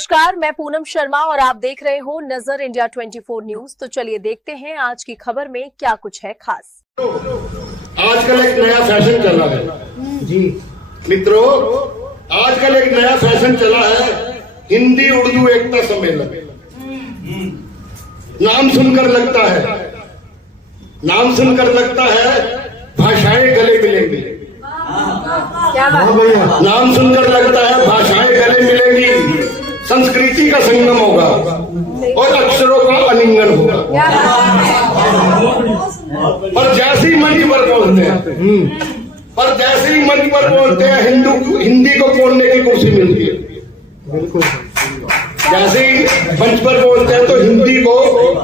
नमस्कार, मैं पूनम शर्मा और आप देख रहे हो नजर इंडिया 24 न्यूज। तो चलिए देखते हैं आज की खबर में क्या कुछ है खास। आजकल एक नया फैशन चला है जी मित्रों, आजकल एक नया फैशन चला है हिंदी उर्दू एकता सम्मेलन। नाम सुनकर लगता है भाषाएं गले मिलेंगी। क्या बात? नाम सुनकर लगता है भाषाएं गले मिलेंगी, संस्कृति का संगम होगा और अक्षरों का आलिंगन होगा। पर जैसे ही मंच पर बोलते हैं हिंदी को कोड़ने की कुर्सी मिलती है। बिल्कुल, जैसे ही मंच पर बोलते हैं तो हिंदी को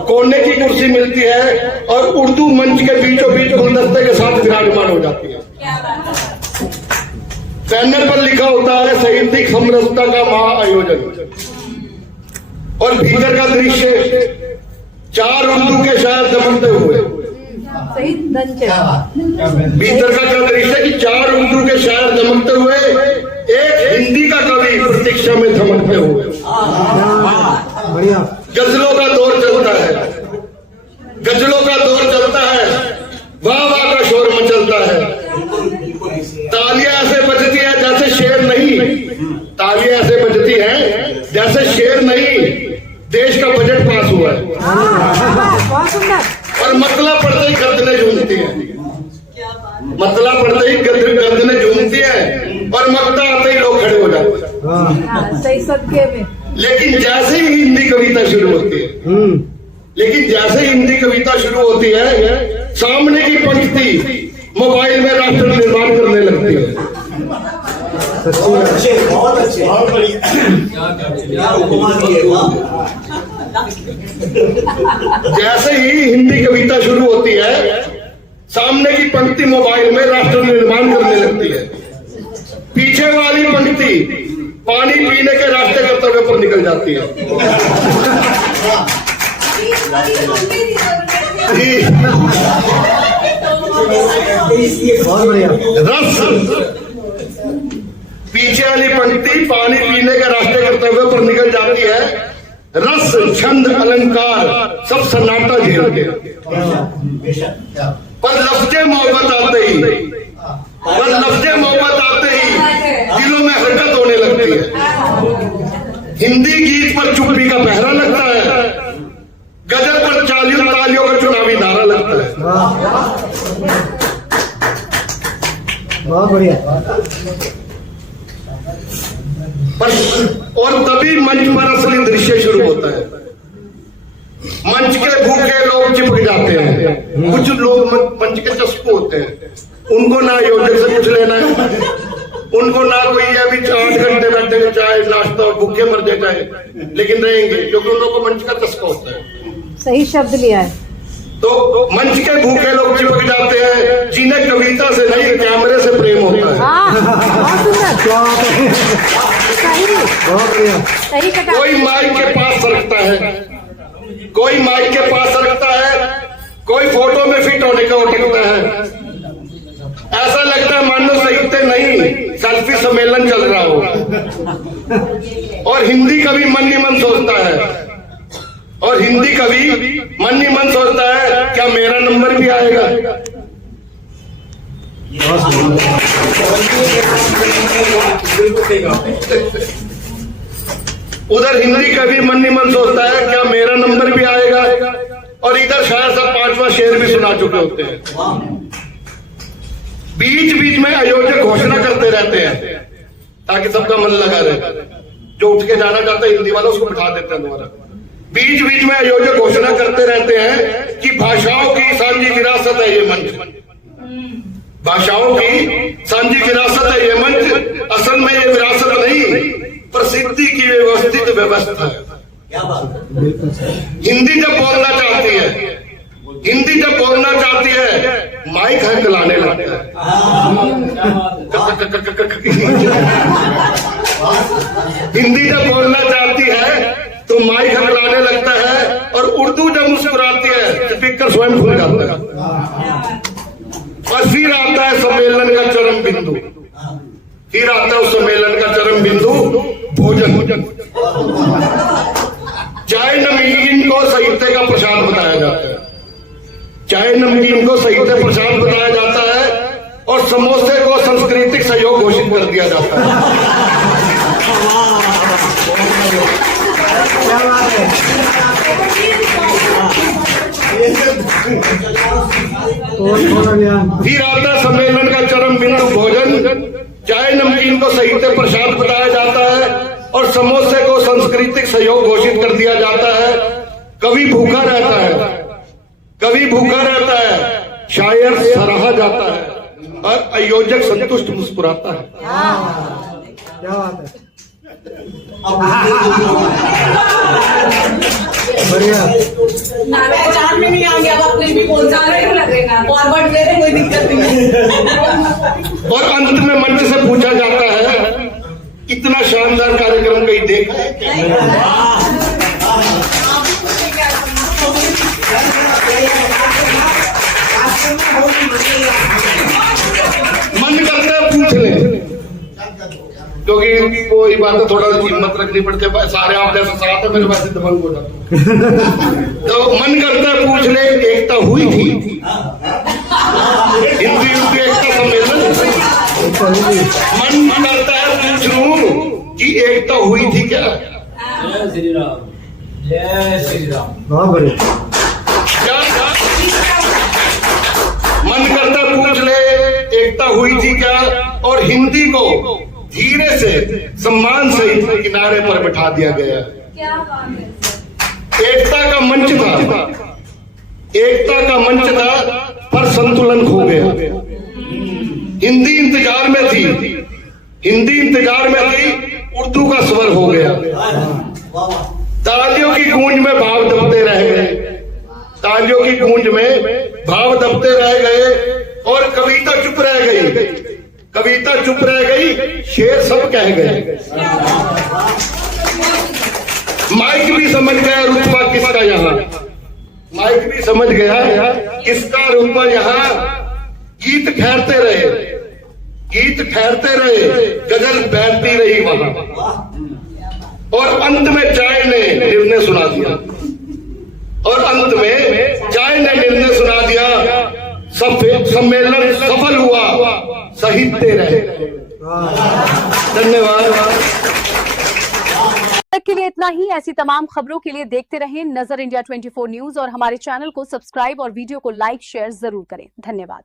कोड़ने की कुर्सी मिलती है और उर्दू मंच के बीचों बीच गुलदस्ते के साथ विराजमान हो जाती है। बैनर पर लिखा होता है साहित्यिक समरसता का महाआयोजन और भीतर का दृश्य 4 उर्दू के शायर चमकते हुए। भीतर का क्या दृश्य कि 4 उर्दू के शायर चमकते हुए, एक हिंदी का कवि प्रतीक्षा में थमकते हुए। गजलों का दौर चलता है, वाह वाह का शोर मचलता है। तालियां ऐसे बजती है जैसे शेर नहीं, देश का बजट पास हुआ है। और मतला पड़ते ही गर्दनें झूमती हैं और मक्ता आते ही लोग खड़े हो जाते हैं। सही सबके में। लेकिन जैसे ही हिंदी कविता शुरू होती है, सामने की पंक्ति मोबाइल में राष्ट्र निर्माण करने लगती है। बहुत अच्छे जैसे ही हिंदी कविता शुरू होती है, सामने की पंक्ति मोबाइल में राष्ट्र निर्माण करने लगती है। पीछे वाली पंक्ति पानी पीने के रास्ते कर्तव्य पर निकल जाती है। पीछे वाली पंक्ति पानी पीने के रास्ते कर्तव्य पर निकल जाती है। रस छंद अलंकार सब सन्नाटा झेल के, पर लफ्ज़े मोहब्बत आते ही दिलों में हरकत होने लगती है। हिंदी गीत पर चुप्पी का पहरा लगता है, गजल पर तालियों का चुनावी नारा लगता है। बहुत बढ़िया। और तभी मंच पर असली दृश्य शुरू होता है। मंच के भूखे लोग चिपक जाते हैं। कुछ लोग मंच के चस्पू होते हैं, उनको ना आयोजक से कुछ लेना है, उनको ना कोई है भी 8 घंटे बैठे के चाहे नाश्ता और भूखे मर जाए, लेकिन रहेंगे क्योंकि उन लोगों को मंच का चस्का होता है। सही शब्द लिया है। तो मंच के भूखे लोग चिपक जाते हैं जिन्हें कविता से नहीं कैमरे से प्रेम होता है। कोई माइक के पास रखता है, कोई फोटो में फिट होने का उठकता है। ऐसा लगता है मानो साहित्य नहीं सेल्फी सम्मेलन चल रहा हो। और हिंदी कवि मन ही मन सोचता है क्या मेरा नंबर भी आएगा। उधर हिंदी कवि मन ही मन सोचता है क्या मेरा नंबर भी आएगा, और इधर शायद सब 5वां शेर भी सुना चुके होते हैं। बीच में आयोजक घोषणा करते रहते हैं ताकि सबका मन लगा रहे। जो उठ के जाना चाहता है हिंदी वाला उसको बिठा देते हैं दोबारा। बीच में आयोजक घोषणा करते रहते हैं कि भाषाओं की साझी विरासत है ये मंच। असल में ये विरासत नहीं, प्रसिद्धि की व्यवस्थित व्यवस्था है। हिंदी जब बोलना चाहती है माइक हकलाने लगता है। हिंदी जब बोलना चाहती है तो माइक हकलाने लगता है, और उर्दू जब मुस्कुराती है स्पीकर स्वयं खुल जाता है। और फिर आता है सम्मेलन का चरम बिंदु, भोजन। चाय नमकीन को साहित्य का प्रसाद बताया जाता है, चाय नमकीन को साहित्य प्रसाद बताया जाता है, और समोसे को सांस्कृतिक सहयोग घोषित कर दिया जाता है। क्या बात है। और अभियान। फिर आता है सम्मेलन का चरम बिंदु भोजन। चाय नमकीन को साहित्य प्रसाद बताया जाता है और समोसे को सांस्कृतिक सहयोग घोषित कर दिया जाता है। कवि भूखा रहता है, कवि भूखा रहता है, शायर सराहा जाता है और आयोजक संतुष्ट मुस्कुराता है। क्या बात है। बढ़िया। पहचान में नहीं आएंगे, अब कुछ भी बोल लगेगा, फॉरवर्ड ले रहे, कोई दिक्कत नहीं। और अंत में मंच से पूछा जाता है, इतना शानदार कार्यक्रम कहीं देखा है क्या? मन करता है पूछ ले, क्योंकि कोई बात है, थोड़ा हिम्मत रखनी पड़ती है, सारे आप जैसे साथ है मेरे वैसे दबंग हो जाता। तो मन करता है पूछ ले, एकता हुई थी हिंदी युद्ध एकता सम्मेलन। मन करता है पूछ लूं कि एकता हुई थी क्या? जय श्री राम, जय श्री राम। बहुत बढ़िया। क्या मन करता है पूछ ले, एकता हुई थी क्या? और हिंदी को धीरे से सम्मान सहित किनारे पर बिठा दिया गया। एकता का मंच था, एकता का मंच था, पर संतुलन खो गया। हिंदी इंतजार में थी, हिंदी इंतजार में थी, उर्दू का स्वर हो गया। तालियों की गूंज में भाव दबते रह गए, तालियों की गूंज में भाव दबते रह गए, और कविता चुप रह गई, कविता चुप रह गई, शेर सब कह गए। माइक भी समझ गया रुतबा किसका यहाँ, माइक भी समझ गया किसका रुतबा यहाँ। गीत ठहरते रहे, गीत ठहरते रहे, गजल बैठती रही वहां, और अंत में चाय ने निर्णय सुना दिया, और अंत में चाय ने निर्णय सुना दिया। सम्मेलन सफल हुआ, साहित्य रहे। धन्यवाद। तक के लिए इतना ही। ऐसी तमाम खबरों के लिए देखते रहें नजर इंडिया 24 न्यूज, और हमारे चैनल को सब्सक्राइब और वीडियो को लाइक शेयर जरूर करें। धन्यवाद।